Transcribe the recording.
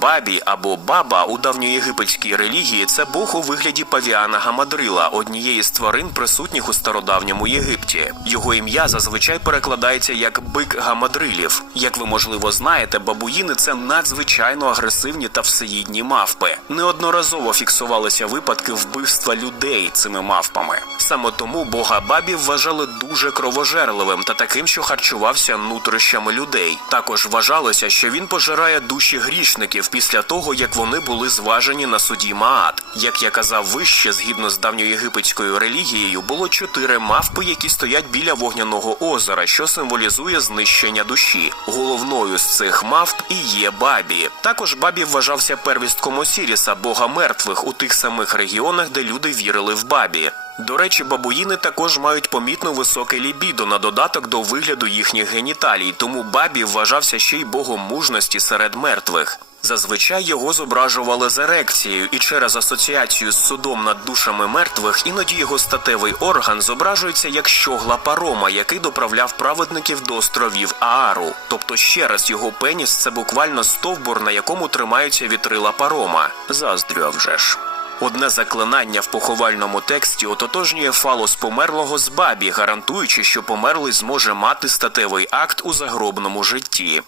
Бабі або Баба у давньоєгипетській релігії це бог у вигляді павіана Гамадрила, однієї з тварин, присутніх у стародавньому Єгипті. Його ім'я зазвичай перекладається як бик Гамадрилів. Як ви можливо знаєте, бабуїни це надзвичайно агресивні та всеїдні мавпи. Неодноразово фіксувалися випадки вбивства людей цими мавпами. Саме тому бога Бабі вважали дуже кровожерливим та таким, що харчувався нутрищами людей. Також вважалося, що він пожирає душі грішників після того, як вони були зважені на суді Маат. Як я казав вище, згідно з давньоєгипетською релігією, було чотири мавпи, які стоять біля вогняного озера, що символізує знищення душі. Головною з цих мавп і є Бабі. Також Бабі вважався первістком Осіріса, бога мертвих у тих самих регіонах, де люди вірили в Бабі. До речі, бабуїни також мають помітно високе лібідо на додаток до вигляду їхніх геніталій, тому Бабі вважався ще й богом мужності серед мертвих. Зазвичай його зображували з ерекцією, і через асоціацію з судом над душами мертвих іноді його статевий орган зображується як щогла парома, який доправляв праведників до островів Аару. Тобто ще раз його пеніс це буквально стовбур, на якому тримаються вітрила парома. Заздрю вже ж. Одне заклинання в поховальному тексті ототожнює фалос померлого з бабі, гарантуючи, що померлий зможе мати статевий акт у загробному житті.